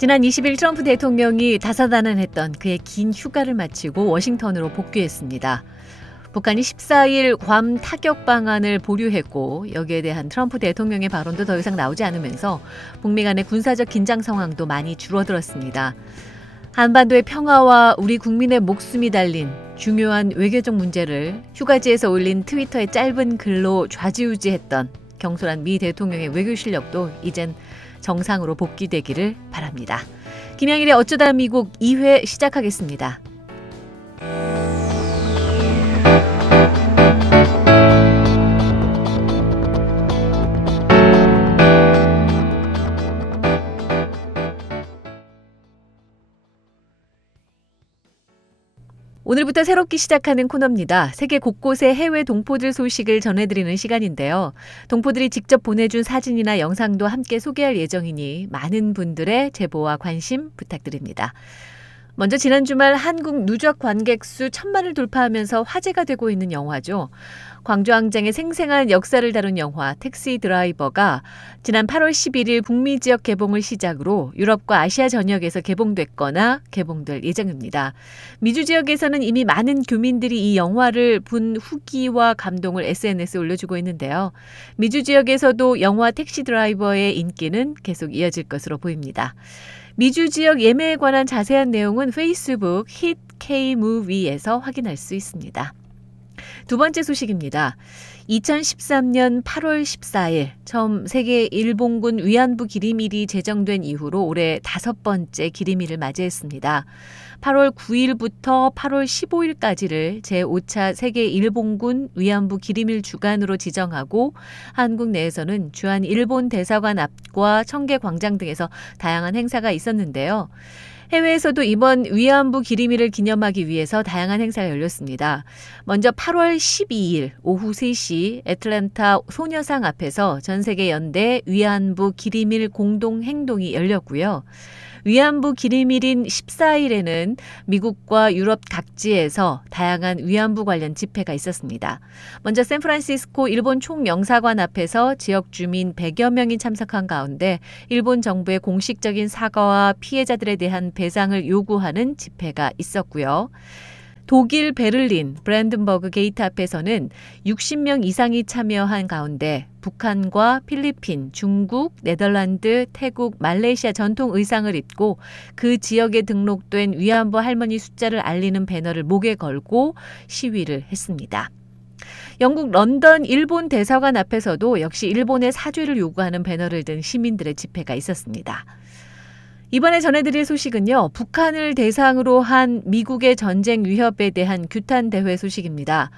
지난 20일 트럼프 대통령이 다사다난했던 그의 긴 휴가를 마치고 워싱턴으로 복귀했습니다. 북한이 14일 괌 타격 방안을 보류했고 여기에 대한 트럼프 대통령의 발언도 더 이상 나오지 않으면서 북미 간의 군사적 긴장 상황도 많이 줄어들었습니다. 한반도의 평화와 우리 국민의 목숨이 달린 중요한 외교적 문제를 휴가지에서 올린 트위터의 짧은 글로 좌지우지했던 경솔한 미 대통령의 외교 실력도 이젠 정상으로 복귀되기를 바랍니다. 김양일의 어쩌다 미국 2회 시작하겠습니다. 오늘부터 새롭게 시작하는 코너입니다. 세계 곳곳의 해외 동포들 소식을 전해드리는 시간인데요. 동포들이 직접 보내준 사진이나 영상도 함께 소개할 예정이니 많은 분들의 제보와 관심 부탁드립니다. 먼저 지난 주말 한국 누적 관객 수 1,000만을 돌파하면서 화제가 되고 있는 영화죠. 광주항쟁의 생생한 역사를 다룬 영화 택시 드라이버가 지난 8월 11일 북미 지역 개봉을 시작으로 유럽과 아시아 전역에서 개봉됐거나 개봉될 예정입니다. 미주 지역에서는 이미 많은 교민들이 이 영화를 본 후기와 감동을 SNS에 올려주고 있는데요. 미주 지역에서도 영화 택시 드라이버의 인기는 계속 이어질 것으로 보입니다. 미주 지역 예매에 관한 자세한 내용은 페이스북 힛 K무비에서 확인할 수 있습니다. 두 번째 소식입니다. 2013년 8월 14일 처음 세계 일본군 위안부 기림일이 제정된 이후로 올해 5번째 기림일을 맞이했습니다. 8월 9일부터 8월 15일까지를 제5차 세계 일본군 위안부 기림일 주간으로 지정하고 한국 내에서는 주한 일본 대사관 앞과 청계광장 등에서 다양한 행사가 있었는데요. 해외에서도 이번 위안부 기림일을 기념하기 위해서 다양한 행사가 열렸습니다. 먼저 8월 12일 오후 3시 애틀랜타 소녀상 앞에서 전세계 연대 위안부 기림일 공동행동이 열렸고요. 위안부 기림일인 14일에는 미국과 유럽 각지에서 다양한 위안부 관련 집회가 있었습니다. 먼저 샌프란시스코 일본 총영사관 앞에서 지역 주민 100여 명이 참석한 가운데 일본 정부의 공식적인 사과와 피해자들에 대한 배상을 요구하는 집회가 있었고요. 독일 베를린 브랜든버그 게이트 앞에서는 60명 이상이 참여한 가운데 북한과 필리핀, 중국, 네덜란드, 태국, 말레이시아 전통 의상을 입고 그 지역에 등록된 위안부 할머니 숫자를 알리는 배너를 목에 걸고 시위를 했습니다. 영국 런던 일본 대사관 앞에서도 역시 일본의 사죄를 요구하는 배너를 든 시민들의 집회가 있었습니다. 이번에 전해드릴 소식은요. 북한을 대상으로 한 미국의 전쟁 위협에 대한 규탄 대회 소식입니다.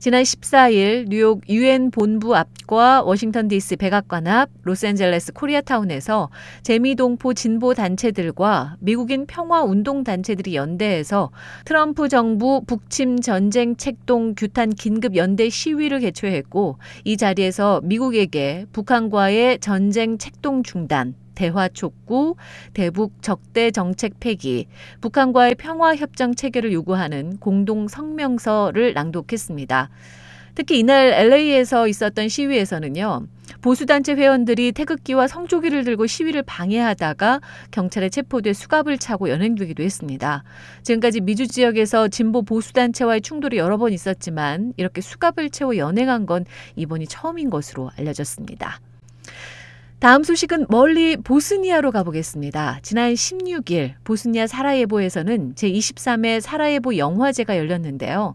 지난 14일 뉴욕 UN 본부 앞과 워싱턴 DC 백악관 앞, 로스앤젤레스 코리아타운에서 재미동포 진보 단체들과 미국인 평화운동 단체들이 연대해서 트럼프 정부 북침 전쟁 책동 규탄 긴급 연대 시위를 개최했고 이 자리에서 미국에게 북한과의 전쟁 책동 중단, 대화 촉구, 대북 적대 정책 폐기, 북한과의 평화협정 체결을 요구하는 공동 성명서를 낭독했습니다. 특히 이날 LA에서 있었던 시위에서는요. 보수단체 회원들이 태극기와 성조기를 들고 시위를 방해하다가 경찰에 체포돼 수갑을 차고 연행되기도 했습니다. 지금까지 미주 지역에서 진보 보수단체와의 충돌이 여러 번 있었지만 이렇게 수갑을 채워 연행한 건 이번이 처음인 것으로 알려졌습니다. 다음 소식은 멀리 보스니아로 가보겠습니다. 지난 16일 보스니아 사라예보에서는 제23회 사라예보 영화제가 열렸는데요.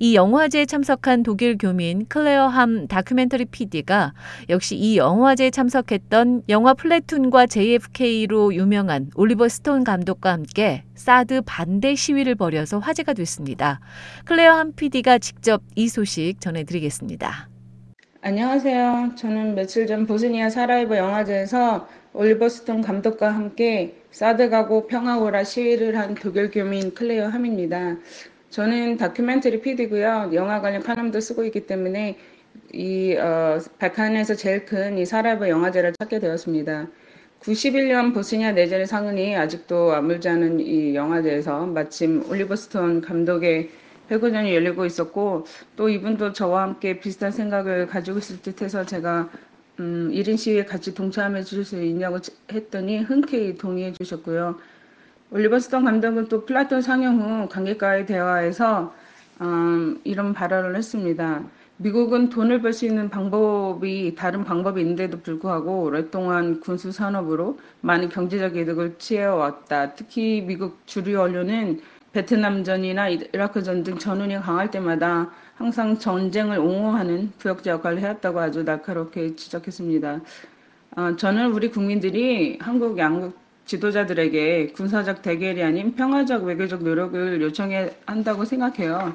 이 영화제에 참석한 독일 교민 클레어 함 다큐멘터리 PD가 역시 이 영화제에 참석했던 영화 플래툰과 JFK로 유명한 올리버 스톤 감독과 함께 사드 반대 시위를 벌여서 화제가 됐습니다. 클레어 함 PD가 직접 이 소식 전해드리겠습니다. 안녕하세요. 저는 며칠 전 보스니아 사라예보 영화제에서 올리버 스톤 감독과 함께 사드 가고 평화 오라 시위를 한 독일 교민 클레어 함입니다. 저는 다큐멘터리 PD고요. 영화 관련 칼럼도 쓰고 있기 때문에 발칸에서 제일 큰 이 사라예보 영화제를 찾게 되었습니다. 91년 보스니아 내전의 상흔이 아직도 아물지 않은 이 영화제에서 마침 올리버 스톤 감독의 회고전이 열리고 있었고 또 이분도 저와 함께 비슷한 생각을 가지고 있을 듯해서 제가 1인 시위에 같이 동참해 주실 수 있냐고 했더니 흔쾌히 동의해 주셨고요. 올리버 스톤 감독은 또 플라톤 상영 후 관객과의 대화에서 이런 발언을 했습니다. 미국은 돈을 벌 수 있는 방법이 다른 방법이 있는데도 불구하고 오랫동안 군수 산업으로 많은 경제적 이득을 취해왔다. 특히 미국 주류 언론은 베트남전이나 이라크전 등 전운이 강할 때마다 항상 전쟁을 옹호하는 부역자 역할을 해왔다고 아주 날카롭게 지적했습니다. 저는 우리 국민들이 한국 양국 지도자들에게 군사적 대결이 아닌 평화적 외교적 노력을 요청해야 한다고 생각해요.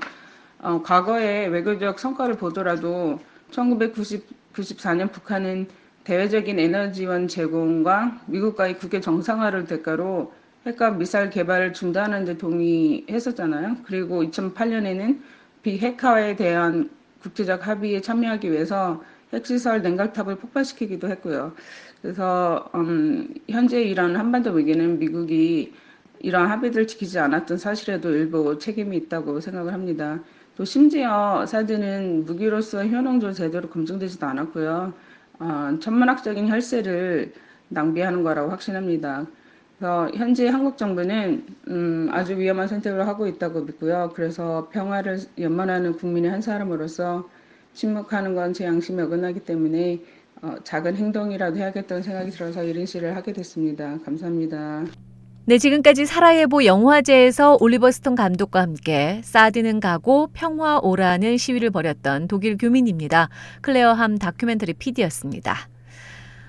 과거의 외교적 성과를 보더라도 1994년 북한은 대외적인 에너지원 제공과 미국과의 국교 정상화를 대가로 핵과 미사일 개발을 중단하는 데 동의했었잖아요. 그리고 2008년에는 비핵화에 대한 국제적 합의에 참여하기 위해서 핵시설 냉각탑을 폭파시키기도 했고요. 그래서 현재 이런 한반도 위기는 미국이 이러한 합의를 지키지 않았던 사실에도 일부 책임이 있다고 생각을 합니다. 또 심지어 사드는 무기로서 효능적으로 제대로 검증되지도 않았고요. 천문학적인 혈세를 낭비하는 거라고 확신합니다. 그래서 현재 한국 정부는 아주 위험한 선택을 하고 있다고 믿고요. 그래서 평화를 연만하는 국민의 한 사람으로서 침묵하는 건 제 양심에 어긋나기 때문에 작은 행동이라도 해야겠다는 생각이 들어서 이런 시를 하게 됐습니다. 감사합니다. 네, 지금까지 사라예보 영화제에서 올리버 스톤 감독과 함께 사드는 가고 평화 오라는 시위를 벌였던 독일 교민입니다. 클레어 함 다큐멘터리 PD였습니다.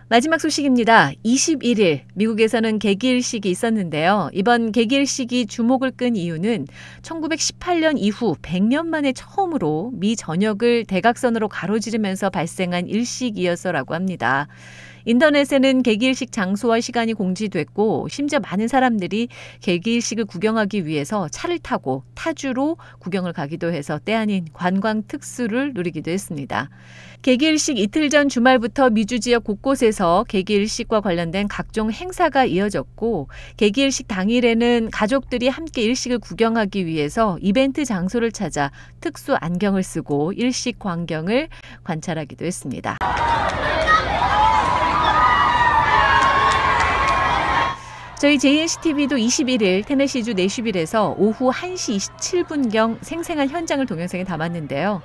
마지막 소식입니다. 21일 미국에서는 개기일식이 있었는데요. 이번 개기일식이 주목을 끈 이유는 1918년 이후 100년 만에 처음으로 미 전역을 대각선으로 가로지르면서 발생한 일식이었어라고 합니다. 인터넷에는 개기일식 장소와 시간이 공지됐고 심지어 많은 사람들이 개기일식을 구경하기 위해서 차를 타고 타주로 구경을 가기도 해서 때 아닌 관광 특수를 누리기도 했습니다. 개기일식 이틀 전 주말부터 미주 지역 곳곳에서 개기일식과 관련된 각종 행사가 이어졌고 개기일식 당일에는 가족들이 함께 일식을 구경하기 위해서 이벤트 장소를 찾아 특수 안경을 쓰고 일식 광경을 관찰하기도 했습니다. 저희 JNCTV도 21일 테네시주 내슈빌에서 오후 1시 27분경 생생한 현장을 동영상에 담았는데요.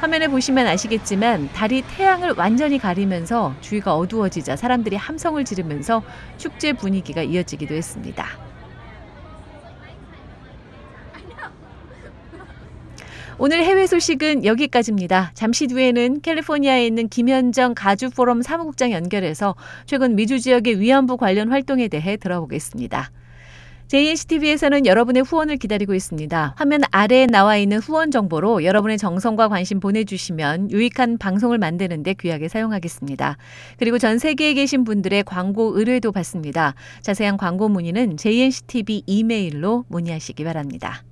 화면에 보시면 아시겠지만 달이 태양을 완전히 가리면서 주위가 어두워지자 사람들이 함성을 지르면서 축제 분위기가 이어지기도 했습니다. 오늘 해외 소식은 여기까지입니다. 잠시 뒤에는 캘리포니아에 있는 김현정 가주포럼 사무국장 연결해서 최근 미주 지역의 위안부 관련 활동에 대해 들어보겠습니다. JNCTV에서는 여러분의 후원을 기다리고 있습니다. 화면 아래에 나와 있는 후원 정보로 여러분의 정성과 관심 보내주시면 유익한 방송을 만드는 데 귀하게 사용하겠습니다. 그리고 전 세계에 계신 분들의 광고 의뢰도 받습니다. 자세한 광고 문의는 JNCTV 이메일로 문의하시기 바랍니다.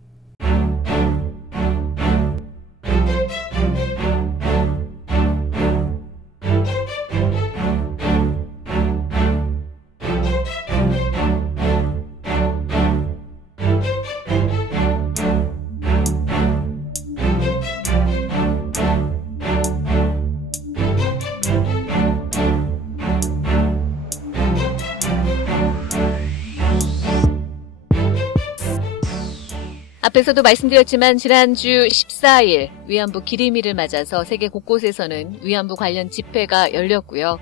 앞에서도 말씀드렸지만 지난주 14일 위안부 기림일을 맞아서 세계 곳곳에서는 위안부 관련 집회가 열렸고요.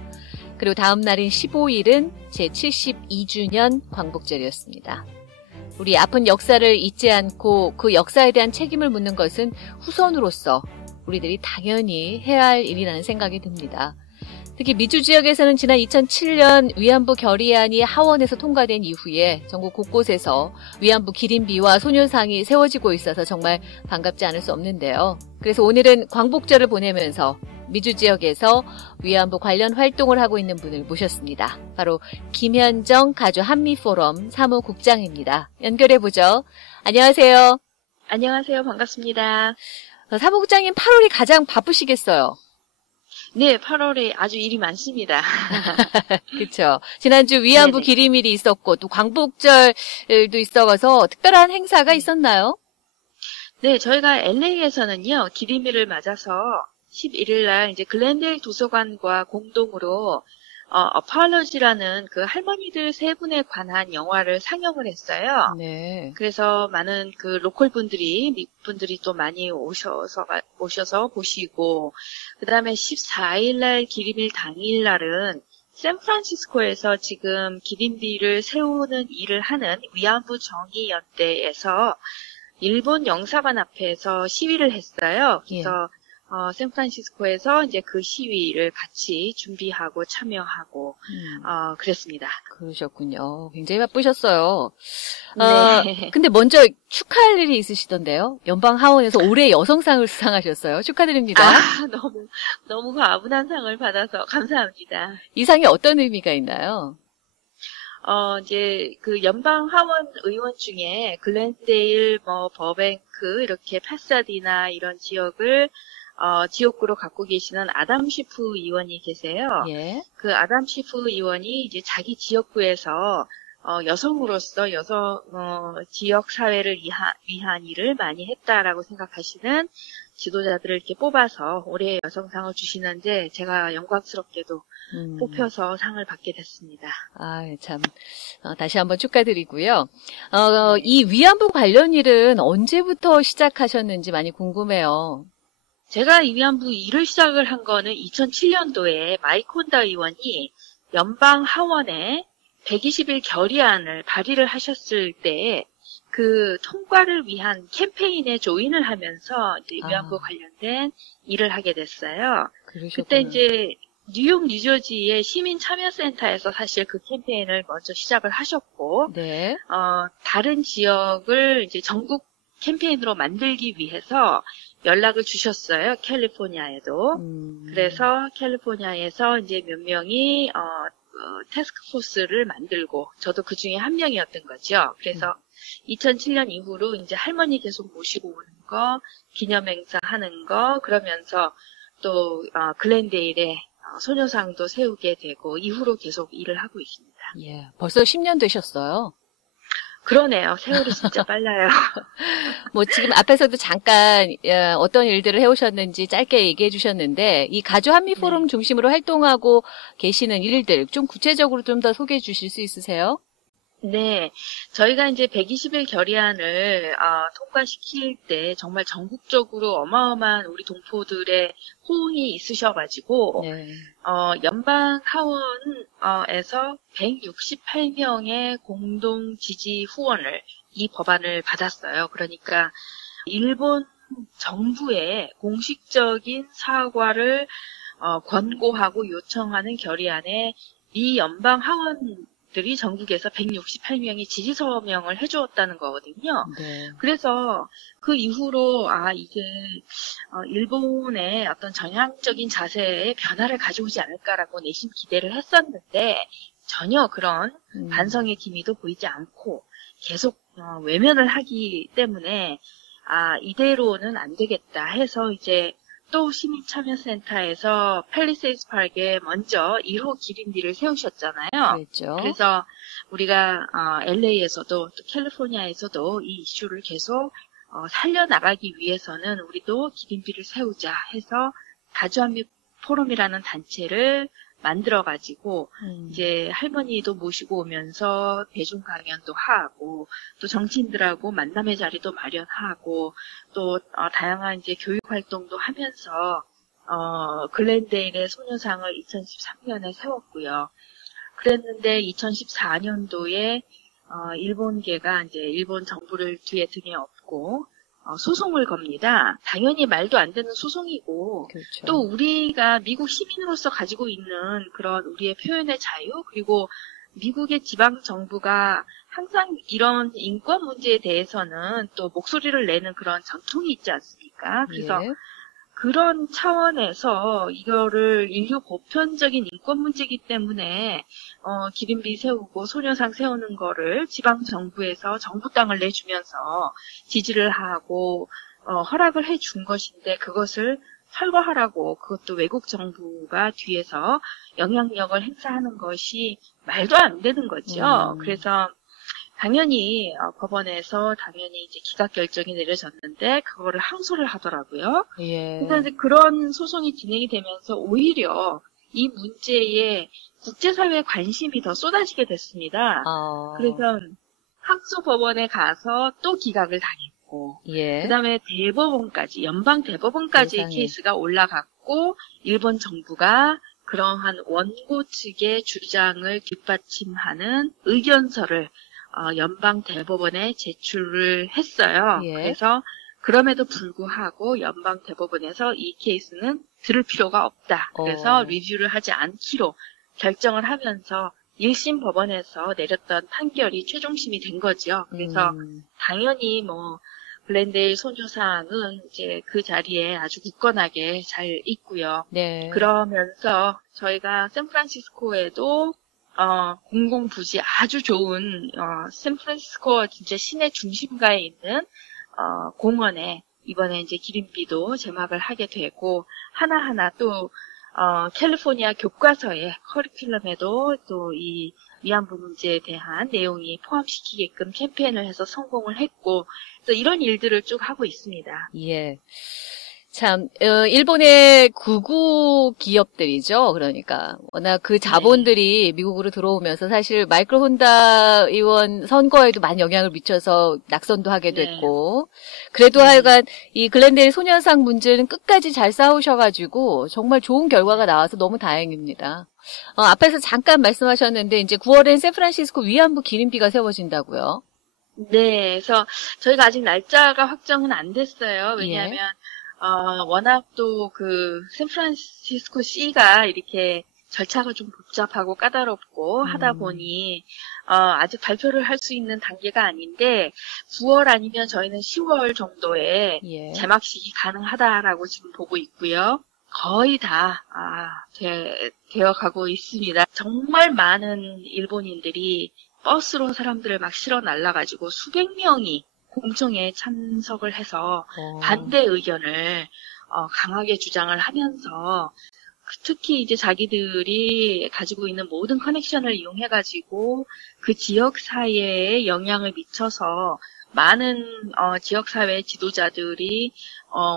그리고 다음 날인 15일은 제72주년 광복절이었습니다. 우리 아픈 역사를 잊지 않고 그 역사에 대한 책임을 묻는 것은 후손으로서 우리들이 당연히 해야 할 일이라는 생각이 듭니다. 특히 미주 지역에서는 지난 2007년 위안부 결의안이 하원에서 통과된 이후에 전국 곳곳에서 위안부 기림비와 소년상이 세워지고 있어서 정말 반갑지 않을 수 없는데요. 그래서 오늘은 광복절을 보내면서 미주 지역에서 위안부 관련 활동을 하고 있는 분을 모셨습니다. 바로 김현정 가주 한미포럼 사무국장입니다. 연결해보죠. 안녕하세요. 안녕하세요. 반갑습니다. 사무국장님 8월이 가장 바쁘시겠어요? 네, 8월에 아주 일이 많습니다. 그렇죠. 지난주 위안부 네네. 기림일이 있었고 또 광복절도 있어서 특별한 행사가 있었나요? 네, 저희가 LA에서는요. 기림일을 맞아서 11일 날 이제 글렌데일 도서관과 공동으로 어팔러지라는 그 할머니들 세 분에 관한 영화를 상영을 했어요. 네. 그래서 많은 그 로컬 분들이, 미국 분들이 또 많이 오셔서 보시고, 그 다음에 14일 날 기림일 당일 날은 샌프란시스코에서 지금 기린비를 세우는 일을 하는 위안부 정의연대에서 일본 영사관 앞에서 시위를 했어요. 그래서 샌프란시스코에서 이제 그 시위를 같이 준비하고 참여하고 그랬습니다. 그러셨군요. 굉장히 바쁘셨어요. 네. 근데 먼저 축하할 일이 있으시던데요. 연방 하원에서 올해 여성상을 수상하셨어요. 축하드립니다. 너무 과분한 상을 받아서 감사합니다. 이 상이 어떤 의미가 있나요? 이제 그 연방 하원 의원 중에 글렌데일, 버뱅크, 이렇게 파사디나 이런 지역을 지역구로 갖고 계시는 아담 시프 의원이 계세요. 예. 그 아담 시프 의원이 이제 자기 지역구에서 여성으로서 지역 사회를 위한 일을 많이 했다라고 생각하시는 지도자들을 이렇게 뽑아서 올해 여성상을 주시는데 제가 영광스럽게도 뽑혀서 상을 받게 됐습니다. 참 다시 한번 축하드리고요. 이 위안부 관련 일은 언제부터 시작하셨는지 많이 궁금해요. 제가 이 위안부 일을 시작을 한 거는 2007년도에 마이크 혼다 의원이 연방 하원에 120일 결의안을 발의를 하셨을 때 그 통과를 위한 캠페인에 조인을 하면서 이제 위안부 관련된 일을 하게 됐어요. 그러셨구나. 그때 이제 뉴욕, 뉴저지의 시민참여센터에서 사실 그 캠페인을 먼저 시작을 하셨고, 네. 다른 지역을 이제 전국 캠페인으로 만들기 위해서 연락을 주셨어요. 캘리포니아에도. 그래서 캘리포니아에서 이제 몇 명이 태스크포스를 만들고 저도 그 중에 한 명이었던 거죠. 그래서 2007년 이후로 이제 할머니 계속 모시고 오는 거, 기념행사 하는 거, 그러면서 또 글렌데일에 소녀상도 세우게 되고 이후로 계속 일을 하고 있습니다. 예, 벌써 10년 되셨어요. 그러네요. 세월이 진짜 빨라요. 지금 앞에서도 잠깐 어떤 일들을 해오셨는지 짧게 얘기해 주셨는데 이 가주 한미 포럼 중심으로 활동하고 계시는 일들 좀 구체적으로 좀 더 소개해 주실 수 있으세요? 네. 저희가 이제 120일 결의안을 통과시킬 때 정말 전국적으로 어마어마한 우리 동포들의 호응이 있으셔가지고 연방 하원에서 168명의 공동 지지 후원을 이 법안을 받았어요. 그러니까 일본 정부의 공식적인 사과를 권고하고 요청하는 결의안에 이 연방 하원들이 전국에서 168명이 지지 서명을 해주었다는 거거든요. 네. 그래서 그 이후로 이게 일본의 어떤 전향적인 자세에 변화를 가져오지 않을까라고 내심 기대를 했었는데 전혀 그런 반성의 기미도 보이지 않고 계속 외면을 하기 때문에 이대로는 안 되겠다 해서 이제 또 시민참여센터에서 팰리세이드 파크에 먼저 1호 기린비를 세우셨잖아요. 그렇죠. 그래서 우리가 LA에서도 또 캘리포니아에서도 이 이슈를 계속 살려나가기 위해서는 우리도 기린비를 세우자 해서 가주한미 포럼이라는 단체를 만들어가지고 이제 활머니도 모시고 오면서 대중 강연도 하고 또 정치인들하고 만남의 자리도 마련하고 또 다양한 이제 교육 활동도 하면서 글렌데일의 소녀상을 2013년에 세웠고요. 그랬는데 2014년도에 일본계가 이제 일본 정부를 뒤에 등에 업고 소송을 겁니다. 당연히 말도 안 되는 소송이고 그렇죠. 또 우리가 미국 시민으로서 가지고 있는 그런 우리의 표현의 자유 그리고 미국의 지방 정부가 항상 이런 인권 문제에 대해서는 또 목소리를 내는 그런 전통이 있지 않습니까? 그래서 그런 차원에서 이거를 인류 보편적인 인권 문제이기 때문에 기린비 세우고 소녀상 세우는 거를 지방 정부에서 정부 땅을 내주면서 지지를 하고 허락을 해준 것인데 그것을 철거하라고 그것도 외국 정부가 뒤에서 영향력을 행사하는 것이 말도 안 되는 거죠. 그래서 당연히 법원에서 당연히 이제 기각 결정이 내려졌는데 그거를 항소를 하더라고요. 예. 그래서 이제 그런 소송이 진행이 되면서 오히려 이 문제에 국제사회의 관심이 더 쏟아지게 됐습니다. 그래서 항소법원에 가서 또 기각을 당했고, 예. 그다음에 대법원까지, 연방 대법원까지 세상에. 케이스가 올라갔고, 일본 정부가 그러한 원고 측의 주장을 뒷받침하는 의견서를 연방 대법원에 제출을 했어요. 예. 그래서 그럼에도 불구하고 연방 대법원에서 이 케이스는 들을 필요가 없다. 그래서 리뷰를 하지 않기로 결정을 하면서 1심 법원에서 내렸던 판결이 최종심이 된 거죠. 그래서 당연히 뭐 글렌데일 소녀상은 이제 그 자리에 아주 굳건하게 잘 있고요. 네. 그러면서 저희가 샌프란시스코에도 공공부지 아주 좋은 샌프란시스코 진짜 시내 중심가에 있는 공원에 이번에 이제 기린비도 제막을 하게 되고 하나하나 또 캘리포니아 교과서의 커리큘럼에도 또 이 위안부 문제에 대한 내용이 포함시키게끔 캠페인을 해서 성공을 했고 또 이런 일들을 쭉 하고 있습니다. 예. 참, 일본의 극우 기업들이죠. 그러니까. 워낙 그 자본들이 미국으로 들어오면서 사실 마이클 혼다 의원 선거에도 많이 영향을 미쳐서 낙선도 하게 됐고. 그래도 하여간 이 글렌데일 소녀상 문제는 끝까지 잘 싸우셔가지고 정말 좋은 결과가 나와서 너무 다행입니다. 앞에서 잠깐 말씀하셨는데 이제 9월엔 샌프란시스코 위안부 기린비가 세워진다고요. 네, 그래서 저희가 아직 날짜가 확정은 안 됐어요. 왜냐하면 워낙 또 그 샌프란시스코 시가 이렇게 절차가 좀 복잡하고 까다롭고 하다 보니 아직 발표를 할 수 있는 단계가 아닌데 9월 아니면 저희는 10월 정도에 개막식이 가능하다라고 지금 보고 있고요. 거의 다 되어가고 있습니다. 정말 많은 일본인들이 버스로 사람들을 막 실어 날라가지고 수백 명이 공청회에 참석을 해서 반대 의견을 강하게 주장을 하면서 특히 이제 자기들이 가지고 있는 모든 커넥션을 이용해가지고 그 지역 사회에 영향을 미쳐서 많은 지역 사회 지도자들이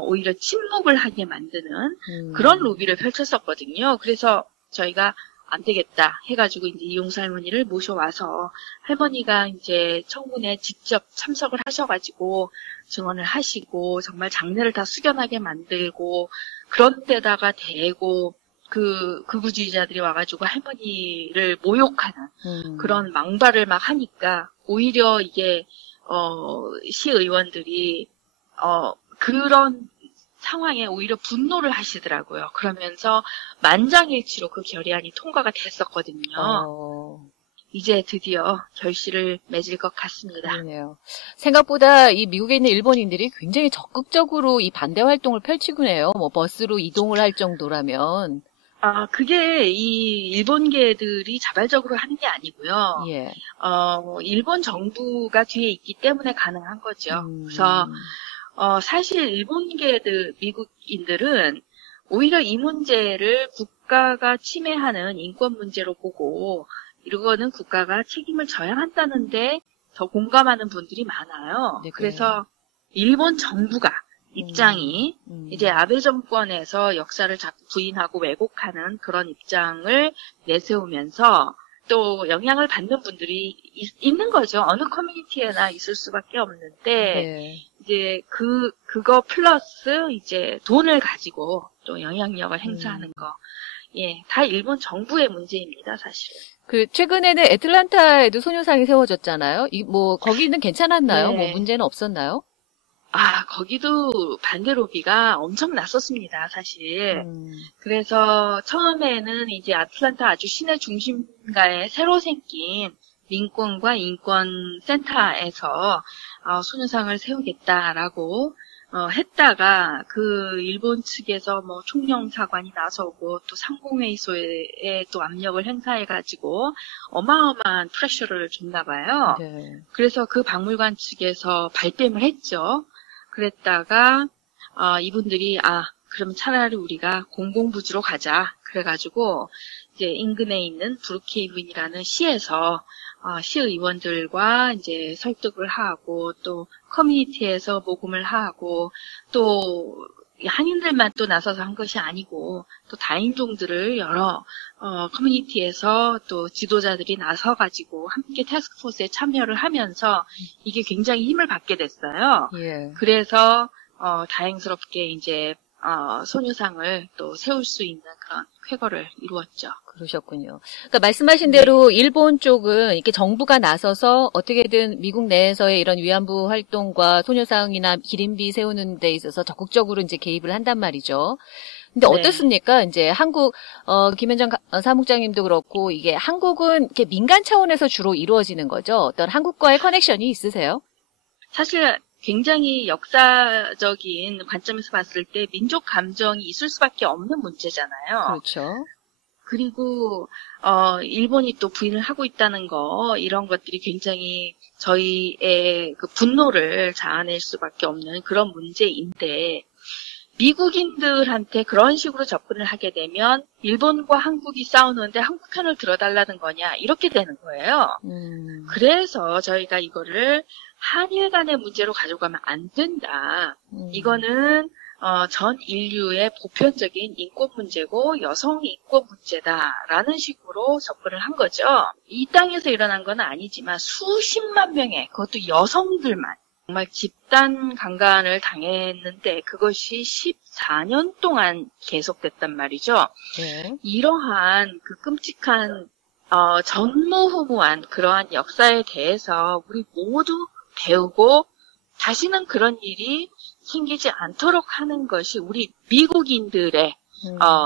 오히려 침묵을 하게 만드는 그런 로비를 펼쳤었거든요. 그래서 저희가 안 되겠다 해가지고 이제 이용사 할머니를 모셔와서 할머니가 이제 청문회에 직접 참석을 하셔가지고 증언을 하시고 정말 장례를 다 숙연하게 만들고 그런 데다가 대고 그 극우주의자들이 와가지고 할머니를 모욕하는 그런 망발을 막 하니까 오히려 이게 시의원들이 그런 상황에 오히려 분노를 하시더라고요. 그러면서 만장일치로 그 결의안이 통과가 됐었거든요. 이제 드디어 결실을 맺을 것 같습니다. 그러네요. 생각보다 이 미국에 있는 일본인들이 굉장히 적극적으로 이 반대 활동을 펼치곤 해요. 뭐 버스로 이동을 할 정도라면. 그게 이 일본계들이 자발적으로 하는 게 아니고요. 예. 일본 정부가 뒤에 있기 때문에 가능한 거죠. 그래서 사실 일본계들, 미국인들은 오히려 이 문제를 국가가 침해하는 인권 문제로 보고 이거는 국가가 책임을 져야 한다는데 더 공감하는 분들이 많아요. 네, 그래서 일본 정부가 입장이 이제 아베 정권에서 역사를 자꾸 부인하고 왜곡하는 그런 입장을 내세우면서 또 영향을 받는 분들이 있는 거죠. 어느 커뮤니티에나 있을 수밖에 없는데 이제 그거 플러스 이제 돈을 가지고 또 영향력을 행사하는 거. 예, 다 일본 정부의 문제입니다, 사실은. 최근에는 애틀란타에도 소녀상이 세워졌잖아요. 거기는 괜찮았나요? 네. 뭐 문제는 없었나요? 거기도 반대 로비가 엄청 났었습니다, 사실. 그래서 처음에는 이제 아틀란타 아주 시내 중심가에 새로 생긴 민권과 인권센터에서 소녀상을 세우겠다라고 했다가 그 일본 측에서 뭐 총영사관이 나서고 또 상공회의소에 또 압력을 행사해가지고 어마어마한 프레셔를 줬나 봐요. 네. 그래서 그 박물관 측에서 발뺌을 했죠. 그랬다가 이분들이 그럼 차라리 우리가 공공부지로 가자. 그래가지고 이제 인근에 있는 브룩헤이븐이라는 시에서 시의원들과 이제 설득을 하고 또 커뮤니티에서 모금을 하고 또 한인들만 또 나서서 한 것이 아니고 또 다인종들을 여러 커뮤니티에서 또 지도자들이 나서가지고 함께 태스크포스에 참여를 하면서 이게 굉장히 힘을 받게 됐어요. 예. 그래서 다행스럽게 이제 소녀상을 또 세울 수 있는 그런 쾌거를 이루었죠. 그러셨군요. 그러니까 말씀하신 대로 일본 쪽은 이렇게 정부가 나서서 어떻게든 미국 내에서의 이런 위안부 활동과 소녀상이나 기림비 세우는 데 있어서 적극적으로 이제 개입을 한단 말이죠. 근데 네. 어떻습니까? 이제 한국, 김현정 사무장님도 그렇고, 이게 한국은 이렇게 민간 차원에서 주로 이루어지는 거죠? 어떤 한국과의 커넥션이 있으세요? 사실 굉장히 역사적인 관점에서 봤을 때 민족 감정이 있을 수밖에 없는 문제잖아요. 그렇죠. 그리고 일본이 또 부인을 하고 있다는 거 이런 것들이 굉장히 저희의 그 분노를 자아낼 수밖에 없는 그런 문제인데 미국인들한테 그런 식으로 접근을 하게 되면 일본과 한국이 싸우는데 한국 편을 들어달라는 거냐 이렇게 되는 거예요. 그래서 저희가 이거를 한일 간의 문제로 가져가면 안 된다. 이거는 전 인류의 보편적인 인권 문제고 여성 인권 문제다라는 식으로 접근을 한 거죠. 이 땅에서 일어난 건 아니지만 수십만 명의 그것도 여성들만 정말 집단 강간을 당했는데 그것이 14년 동안 계속됐단 말이죠. 네. 이러한 그 끔찍한 전무후무한 그러한 역사에 대해서 우리 모두 배우고 다시는 그런 일이 생기지 않도록 하는 것이 우리 미국인들의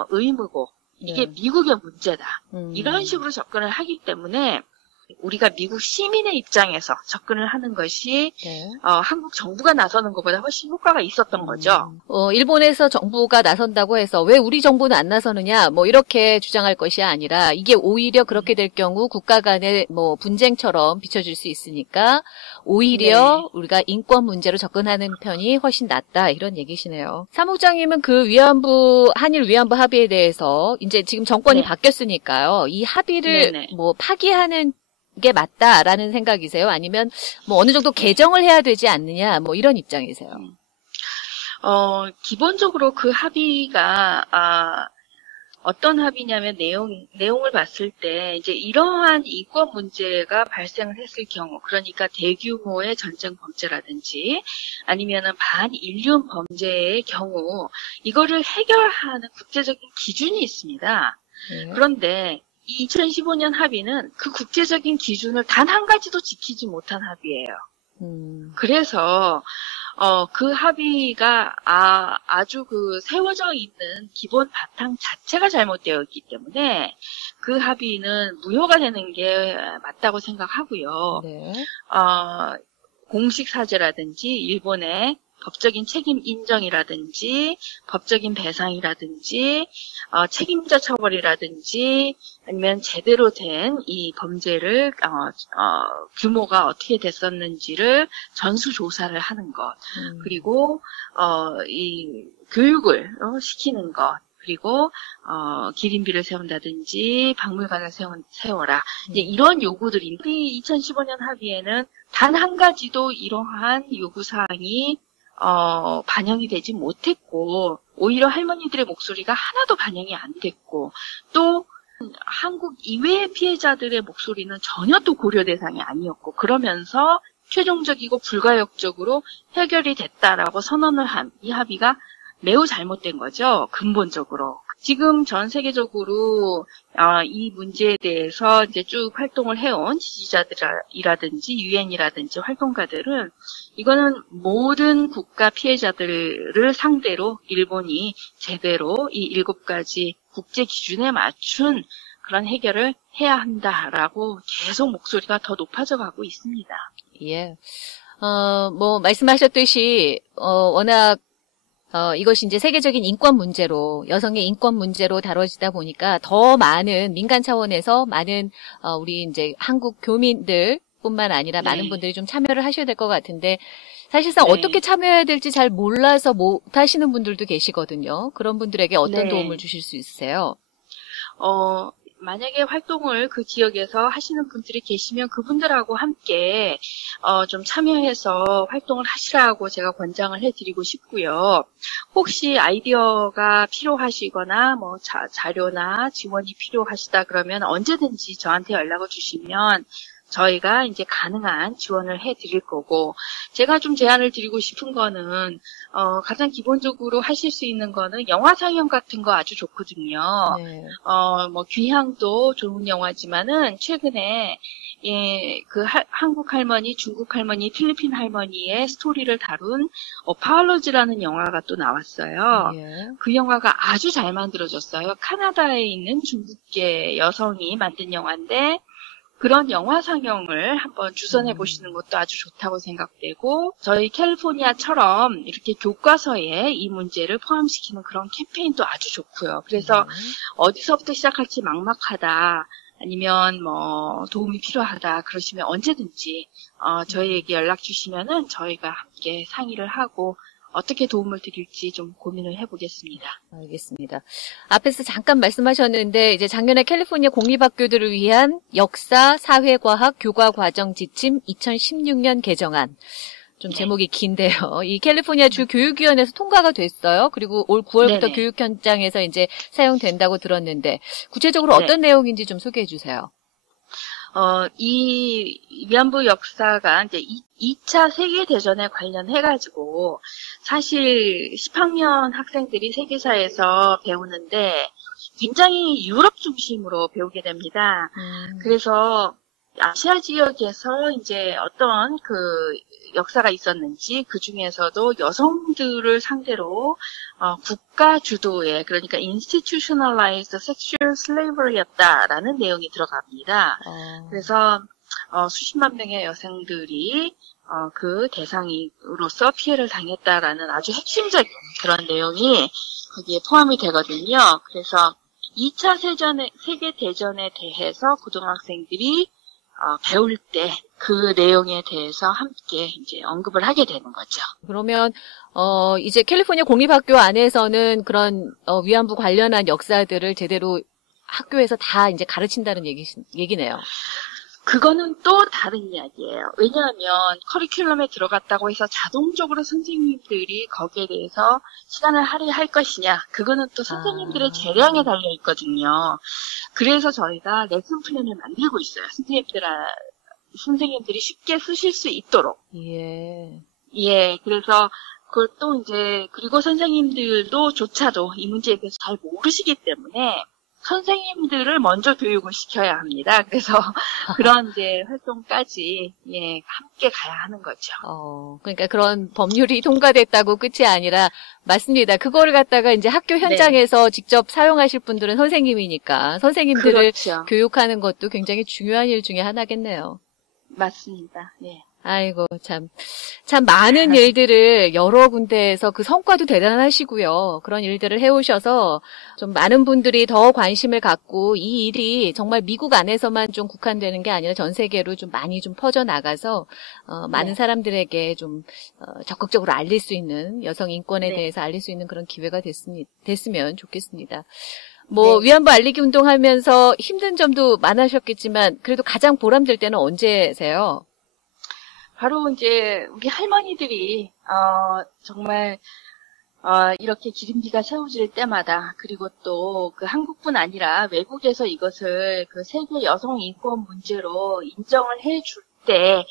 의무고 이게 미국의 문제다. 이런 식으로 접근을 하기 때문에 우리가 미국 시민의 입장에서 접근을 하는 것이 한국 정부가 나서는 것보다 훨씬 효과가 있었던 거죠. 일본에서 정부가 나선다고 해서 왜 우리 정부는 안 나서느냐 뭐 이렇게 주장할 것이 아니라 이게 오히려 그렇게 될 경우 국가 간의 뭐 분쟁처럼 비춰질 수 있으니까 오히려 우리가 인권 문제로 접근하는 편이 훨씬 낫다 이런 얘기시네요. 사무장님은 그 한일 위안부 합의에 대해서 이제 지금 정권이 바뀌었으니까요. 이 합의를 뭐 파기하는 게 맞다라는 생각이세요? 아니면 뭐 어느 정도 개정을 해야 되지 않느냐 뭐 이런 입장이세요? 기본적으로 그 합의가 어떤 합의냐면 내용을 봤을 때 이제 이러한 인권 문제가 발생을 했을 경우 그러니까 대규모의 전쟁 범죄라든지 아니면은 반인륜 범죄의 경우 이거를 해결하는 국제적인 기준이 있습니다. 그런데 2015년 합의는 그 국제적인 기준을 단 한 가지도 지키지 못한 합의예요. 그래서 그 합의가 아주 그 세워져 있는 기본 바탕 자체가 잘못되어 있기 때문에 그 합의는 무효가 되는 게 맞다고 생각하고요. 공식 사죄라든지 일본의 법적인 책임 인정이라든지 법적인 배상이라든지 책임자 처벌이라든지 아니면 제대로 된 이 범죄를 규모가 어떻게 됐었는지를 전수조사를 하는 것 그리고 이 교육을 시키는 것 그리고 기린비를 세운다든지 박물관을 세워라 이제 이런 요구들인데 2015년 합의에는 단 한 가지도 이러한 요구사항이 반영이 되지 못했고 오히려 할머니들의 목소리가 하나도 반영이 안 됐고 또 한국 이외의 피해자들의 목소리는 전혀 또 고려 대상이 아니었고 그러면서 최종적이고 불가역적으로 해결이 됐다라고 선언을 한 이 합의가 매우 잘못된 거죠. 근본적으로. 지금 전 세계적으로 이 문제에 대해서 이제 쭉 활동을 해온 지지자들이라든지 유엔이라든지 활동가들은 이거는 모든 국가 피해자들을 상대로 일본이 제대로 이 7가지 국제 기준에 맞춘 그런 해결을 해야 한다라고 계속 목소리가 더 높아져 가고 있습니다. 예. 뭐 말씀하셨듯이 워낙 이것이 이제 세계적인 인권 문제로, 여성의 인권 문제로 다뤄지다 보니까 더 많은 민간 차원에서 많은, 우리 이제 한국 교민들 뿐만 아니라 많은 분들이 좀 참여를 하셔야 될 것 같은데, 사실상 어떻게 참여해야 될지 잘 몰라서 못 하시는 분들도 계시거든요. 그런 분들에게 어떤 도움을 주실 수 있으세요? 만약에 활동을 그 지역에서 하시는 분들이 계시면 그분들하고 함께 좀 참여해서 활동을 하시라고 제가 권장을 해드리고 싶고요. 혹시 아이디어가 필요하시거나 뭐 자료나 지원이 필요하시다 그러면 언제든지 저한테 연락을 주시면 저희가 이제 가능한 지원을 해드릴 거고, 제가 좀 제안을 드리고 싶은 거는, 가장 기본적으로 하실 수 있는 거는 영화 상영 같은 거 아주 좋거든요. 네. 뭐 귀향도 좋은 영화지만은 최근에 한국 할머니, 중국 할머니, 필리핀 할머니의 스토리를 다룬 파울러즈라는 영화가 또 나왔어요. 예. 그 영화가 아주 잘 만들어졌어요. 카나다에 있는 중국계 여성이 만든 영화인데 그런 영화 상영을 한번 주선해 보시는 것도 아주 좋다고 생각되고, 저희 캘리포니아처럼 이렇게 교과서에 이 문제를 포함시키는 그런 캠페인도 아주 좋고요. 그래서 어디서부터 시작할지 막막하다, 아니면 뭐 도움이 필요하다 그러시면 언제든지 저희에게 연락 주시면은 저희가 함께 상의를 하고 어떻게 도움을 드릴지 좀 고민을 해보겠습니다. 알겠습니다. 앞에서 잠깐 말씀하셨는데 이제 작년에 캘리포니아 공립학교들을 위한 역사, 사회과학, 교과과정 지침 2016년 개정안. 좀 제목이 긴데요. 이 캘리포니아 주 교육위원회에서 통과가 됐어요. 그리고 올 9월부터 네네. 교육 현장에서 이제 사용된다고 들었는데 구체적으로 어떤 내용인지 좀 소개해 주세요. 이 위안부 역사가 이제 2차 세계대전에 관련해가지고, 사실 10학년 학생들이 세계사에서 배우는데, 굉장히 유럽 중심으로 배우게 됩니다. 그래서 아시아 지역에서 이제 어떤 그 역사가 있었는지, 그 중에서도 여성들을 상대로 국가 주도의, 그러니까 institutionalized sexual slavery였다라는 내용이 들어갑니다. 그래서 수십만 명의 여성들이 그 대상으로서 피해를 당했다라는 아주 핵심적인 그런 내용이 거기에 포함이 되거든요. 그래서 2차 세계대전에 대해서 고등학생들이 배울 때 그 내용에 대해서 함께 이제 언급을 하게 되는 거죠. 그러면 이제 캘리포니아 공립학교 안에서는 그런 위안부 관련한 역사들을 제대로 학교에서 다 이제 가르친다는 얘기네요. 그거는 또 다른 이야기예요. 왜냐하면 커리큘럼에 들어갔다고 해서 자동적으로 선생님들이 거기에 대해서 시간을 할애할 것이냐, 그거는 또 선생님들의 재량에 달려 있거든요. 그래서 저희가 레슨 플랜을 만들고 있어요. 선생님들이 쉽게 쓰실 수 있도록. 예, 그래서 그걸 또 이제, 그리고 선생님들조차도 이 문제에 대해서 잘 모르시기 때문에 선생님들을 먼저 교육을 시켜야 합니다. 그래서 그런 이제 활동까지 함께 가야 하는 거죠. 그러니까 그런 법률이 통과됐다고 끝이 아니라 맞습니다. 그거를 갖다가 이제 학교 현장에서 직접 사용하실 분들은 선생님이니까 선생님들을 그렇죠. 교육하는 것도 굉장히 중요한 일 중에 하나겠네요. 맞습니다. 네. 아이고, 참 많은 일들을 여러 군데에서 그 성과도 대단하시고요. 그런 일들을 해오셔서 좀 많은 분들이 더 관심을 갖고 이 일이 정말 미국 안에서만 좀 국한되는 게 아니라 전 세계로 좀 많이 좀 퍼져나가서, 많은 사람들에게 좀, 적극적으로 알릴 수 있는 여성 인권에 대해서 알릴 수 있는 그런 기회가 됐으면 좋겠습니다. 위안부 알리기 운동하면서 힘든 점도 많으셨겠지만, 그래도 가장 보람될 때는 언제세요? 바로 이제 우리 할머니들이 정말 이렇게 기름기가 세워질 때마다, 그리고 또 그 한국뿐 아니라 외국에서 이것을 그 세계 여성 인권 문제로 인정을 해줄 때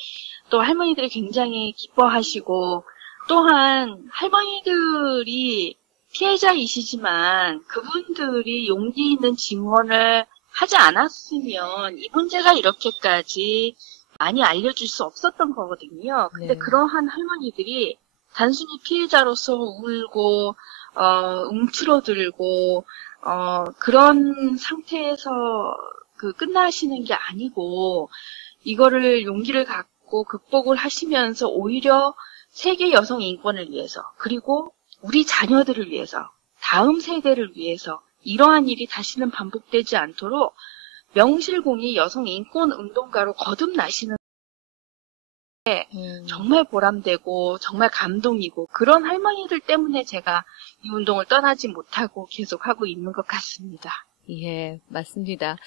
또 할머니들이 굉장히 기뻐하시고, 또한 할머니들이 피해자이시지만 그분들이 용기 있는 증언을 하지 않았으면 이 문제가 이렇게까지 많이 알려줄 수 없었던 거거든요. 근데 그러한 할머니들이 단순히 피해자로서 울고, 움츠러들고, 그런 상태에서 끝나시는 게 아니고, 이거를 용기를 갖고 극복을 하시면서 오히려 세계 여성 인권을 위해서, 그리고 우리 자녀들을 위해서, 다음 세대를 위해서 이러한 일이 다시는 반복되지 않도록 명실공히 여성 인권 운동가로 거듭나시는 게 정말 보람되고 정말 감동이고, 그런 할머니들 때문에 제가 이 운동을 떠나지 못하고 계속하고 있는 것 같습니다. 예, 맞습니다.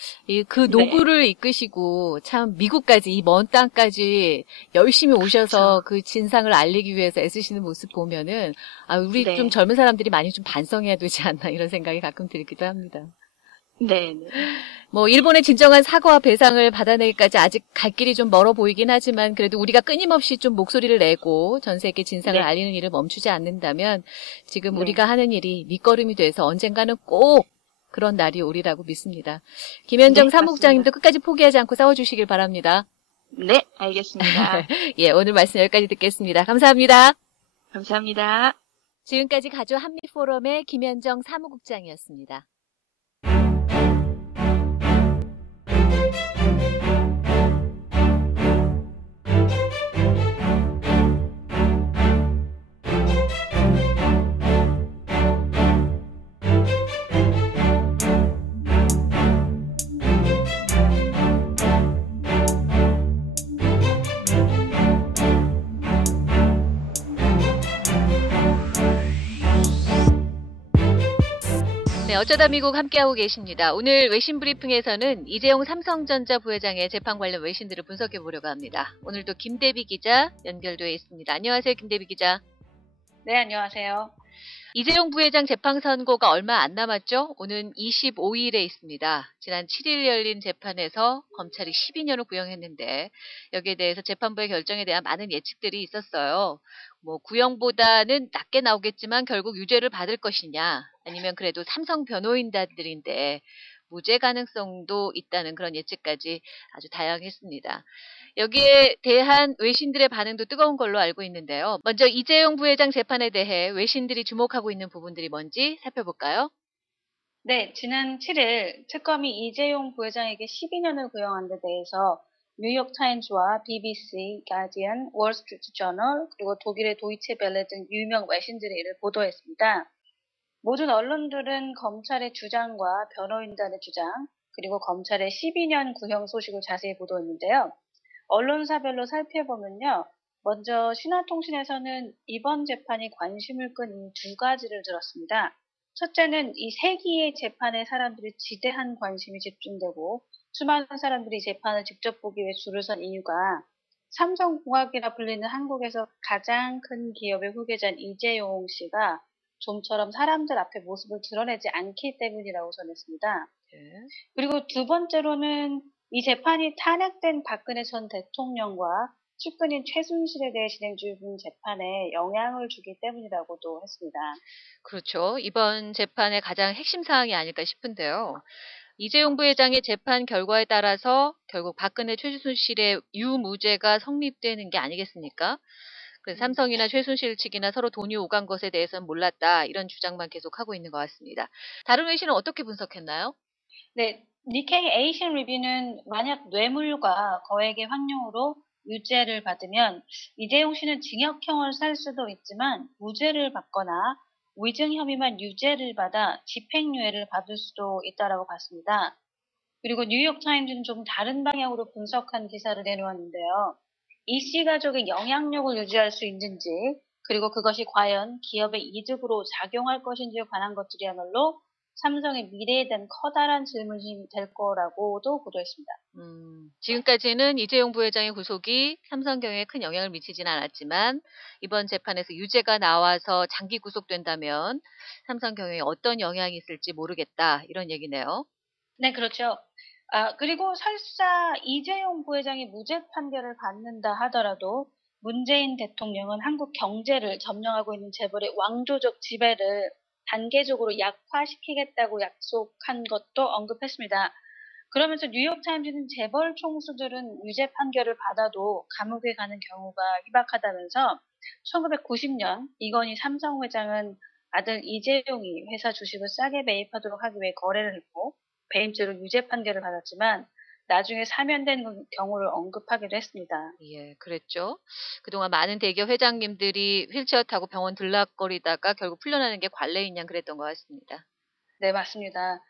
그 네. 노고를 이끄시고 참 미국까지 이 먼 땅까지 열심히 오셔서 그렇죠. 그 진상을 알리기 위해서 애쓰시는 모습 보면은 우리 좀 네. 젊은 사람들이 많이 좀 반성해야 되지 않나 이런 생각이 가끔 들기도 합니다. 네. 뭐 일본의 진정한 사과와 배상을 받아내기까지 아직 갈 길이 좀 멀어 보이긴 하지만 그래도 우리가 끊임없이 좀 목소리를 내고 전 세계 진상을 네. 알리는 일을 멈추지 않는다면 지금 네. 우리가 하는 일이 밑거름이 돼서 언젠가는 꼭 그런 날이 오리라고 믿습니다. 김현정 네, 사무국장님도 맞습니다. 끝까지 포기하지 않고 싸워주시길 바랍니다. 네, 알겠습니다. 예, 오늘 말씀 여기까지 듣겠습니다. 감사합니다. 감사합니다. 지금까지 가조 한미포럼의 김현정 사무국장이었습니다. 네, 어쩌다 미국 함께하고 계십니다. 오늘 외신 브리핑에서는 이재용 삼성전자 부회장의 재판 관련 외신들을 분석해 보려고 합니다. 오늘도 김대비 기자 연결되어 있습니다. 안녕하세요, 김대비 기자. 네, 안녕하세요. 이재용 부회장 재판 선고가 얼마 안 남았죠? 오는 25일에 있습니다. 지난 7일 열린 재판에서 검찰이 12년을 구형했는데 여기에 대해서 재판부의 결정에 대한 많은 예측들이 있었어요. 뭐 구형보다는 낮게 나오겠지만 결국 유죄를 받을 것이냐 아니면 그래도 삼성 변호인단들인데 무죄 가능성도 있다는 그런 예측까지 아주 다양했습니다. 여기에 대한 외신들의 반응도 뜨거운 걸로 알고 있는데요. 먼저 이재용 부회장 재판에 대해 외신들이 주목하고 있는 부분들이 뭔지 살펴볼까요? 네, 지난 7일 특검이 이재용 부회장에게 12년을 구형한 데 대해서 뉴욕타임즈와 BBC, 가디언, 월스트리트 저널, 그리고 독일의 도이체벨레 등 유명 외신들이 이를 보도했습니다. 모든 언론들은 검찰의 주장과 변호인단의 주장, 그리고 검찰의 12년 구형 소식을 자세히 보도했는데요. 언론사별로 살펴보면요. 먼저 신화통신에서는 이번 재판이 관심을 끈 이 두 가지를 들었습니다. 첫째는 이 세기의 재판에 사람들이 지대한 관심이 집중되고 수많은 사람들이 재판을 직접 보기 위해 줄을 선 이유가 삼성공학이라 불리는 한국에서 가장 큰 기업의 후계자인 이재용 씨가 좀처럼 사람들 앞에 모습을 드러내지 않기 때문이라고 전했습니다. 그리고 두 번째로는 이 재판이 탄핵된 박근혜 전 대통령과 측근인 최순실에 대해 진행 중인 재판에 영향을 주기 때문이라고도 했습니다. 그렇죠. 이번 재판의 가장 핵심 사항이 아닐까 싶은데요. 이재용 부회장의 재판 결과에 따라서 결국 박근혜 최순실의 유무죄가 성립되는 게 아니겠습니까? 그래서 삼성이나 최순실 측이나 서로 돈이 오간 것에 대해서는 몰랐다. 이런 주장만 계속하고 있는 것 같습니다. 다른 외신은 어떻게 분석했나요? 네, 니케이 에이션 리뷰는 만약 뇌물과 거액의 환용으로 유죄를 받으면 이재용 씨는 징역형을 살 수도 있지만 무죄를 받거나 위증 혐의만 유죄를 받아 집행유예를 받을 수도 있다라고 봤습니다. 그리고 뉴욕타임즈는 좀 다른 방향으로 분석한 기사를 내놓았는데요. 이 씨 가족의 영향력을 유지할 수 있는지, 그리고 그것이 과연 기업의 이득으로 작용할 것인지에 관한 것들이야말로 삼성의 미래에 대한 커다란 질문이 될 거라고도 보도했습니다. 지금까지는 이재용 부회장의 구속이 삼성경영에 큰 영향을 미치진 않았지만 이번 재판에서 유죄가 나와서 장기 구속된다면 삼성경영에 어떤 영향이 있을지 모르겠다 이런 얘기네요. 네, 그렇죠. 그리고 설사 이재용 부회장이 무죄 판결을 받는다 하더라도 문재인 대통령은 한국 경제를 점령하고 있는 재벌의 왕조적 지배를 단계적으로 약화시키겠다고 약속한 것도 언급했습니다. 그러면서 뉴욕타임즈는 재벌 총수들은 유죄 판결을 받아도 감옥에 가는 경우가 희박하다면서 1990년 이건희 삼성 회장은 아들 이재용이 회사 주식을 싸게 매입하도록 하기 위해 거래를 했고 배임죄로 유죄 판결을 받았지만 나중에 사면된 경우를 언급하기도 했습니다. 예, 그랬죠. 그동안 많은 대기업 회장님들이 휠체어 타고 병원 들락거리다가 결국 풀려나는 게 관례인 양 그랬던 것 같습니다. 네, 맞습니다.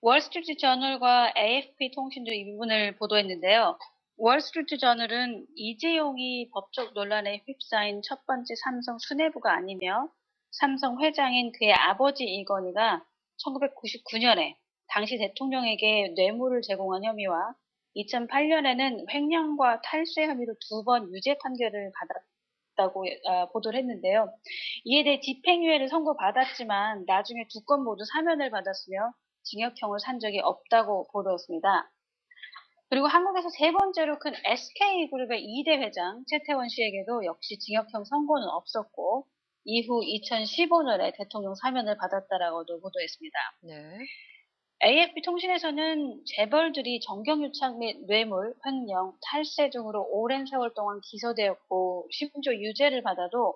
월스트리트 저널과 AFP 통신도 이 부분을 보도했는데요. 월스트리트 저널은 이재용이 법적 논란에 휩싸인 첫 번째 삼성 수뇌부가 아니며 삼성 회장인 그의 아버지 이건희가 1999년에 당시 대통령에게 뇌물을 제공한 혐의와 2008년에는 횡령과 탈세 혐의로 2번 유죄 판결을 받았다고 보도를 했는데요. 이에 대해 집행유예를 선고받았지만 나중에 2건 모두 사면을 받았으며 징역형을 산 적이 없다고 보도했습니다. 그리고 한국에서 세 번째로 큰 SK그룹의 2대 회장 최태원 씨에게도 역시 징역형 선고는 없었고 이후 2015년에 대통령 사면을 받았다라고도 보도했습니다. 네. AFP 통신에서는 재벌들이 정경유착 및 뇌물, 횡령, 탈세 등으로 오랜 세월 동안 기소되었고 심지어 유죄를 받아도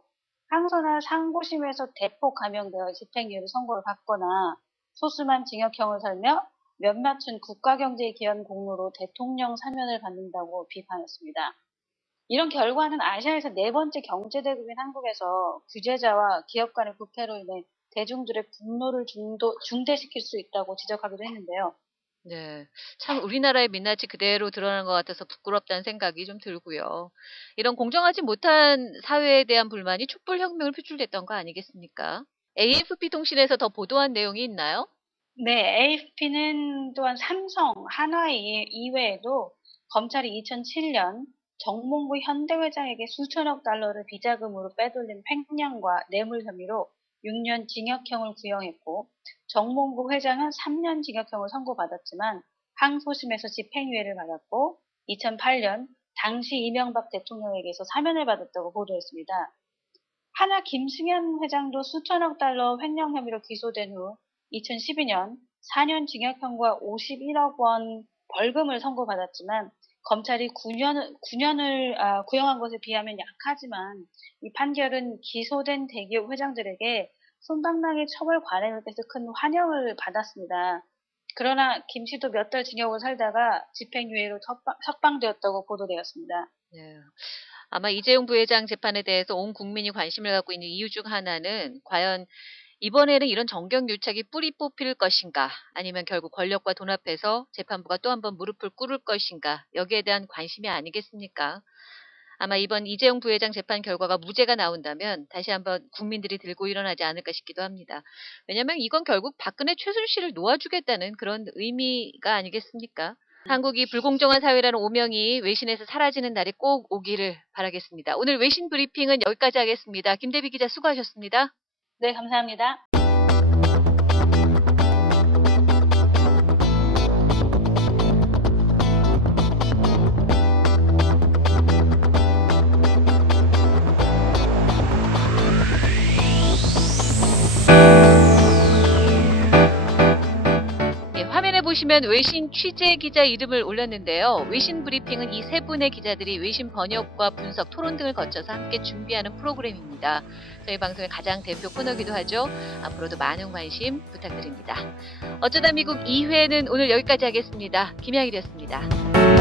항소나 상고심에서 대폭 감형되어 집행유예를 선고를 받거나 소수만 징역형을 살며 몇몇은 국가경제에 기여한 공로로 대통령 사면을 받는다고 비판했습니다. 이런 결과는 아시아에서 네 번째 경제대국인 한국에서 규제자와 기업 간의 부패로 인해 대중들의 분노를 중대시킬 수 있다고 지적하기도 했는데요. 네. 참 우리나라의 민낯이 그대로 드러나는 것 같아서 부끄럽다는 생각이 좀 들고요. 이런 공정하지 못한 사회에 대한 불만이 촛불혁명을 표출됐던 거 아니겠습니까? AFP 통신에서 더 보도한 내용이 있나요? 네, AFP는 또한 삼성, 한화 이외에도 검찰이 2007년 정몽구 현대회장에게 수천억 달러를 비자금으로 빼돌린 횡령과 뇌물 혐의로 6년 징역형을 구형했고 정몽구 회장은 3년 징역형을 선고받았지만 항소심에서 집행유예를 받았고 2008년 당시 이명박 대통령에게서 사면을 받았다고 보도했습니다. 한화 김승현 회장도 수천억 달러 횡령 혐의로 기소된 후 2012년 4년 징역형과 51억 원 벌금을 선고받았지만 검찰이 9년을 구형한 것에 비하면 약하지만 이 판결은 기소된 대기업 회장들에게 솜방망이 처벌 관행을 떼서 큰 환영을 받았습니다. 그러나 김 씨도 몇 달 징역을 살다가 집행유예로 석방되었다고 보도되었습니다. 네. 아마 이재용 부회장 재판에 대해서 온 국민이 관심을 갖고 있는 이유 중 하나는 과연 이번에는 이런 정경유착이 뿌리 뽑힐 것인가 아니면 결국 권력과 돈 앞에서 재판부가 또 한 번 무릎을 꿇을 것인가 여기에 대한 관심이 아니겠습니까? 아마 이번 이재용 부회장 재판 결과가 무죄가 나온다면 다시 한번 국민들이 들고 일어나지 않을까 싶기도 합니다. 왜냐하면 이건 결국 박근혜 최순실을 놓아주겠다는 그런 의미가 아니겠습니까? 한국이 불공정한 사회라는 오명이 외신에서 사라지는 날이 꼭 오기를 바라겠습니다. 오늘 외신 브리핑은 여기까지 하겠습니다. 김대비 기자 수고하셨습니다. 네, 감사합니다. 화면에 보시면 외신 취재 기자 이름을 올렸는데요. 외신 브리핑은 이 세 분의 기자들이 외신 번역과 분석, 토론 등을 거쳐서 함께 준비하는 프로그램입니다. 저희 방송의 가장 대표 코너기도 하죠. 앞으로도 많은 관심 부탁드립니다. 어쩌다 미국 2회는 오늘 여기까지 하겠습니다. 김양일이었습니다.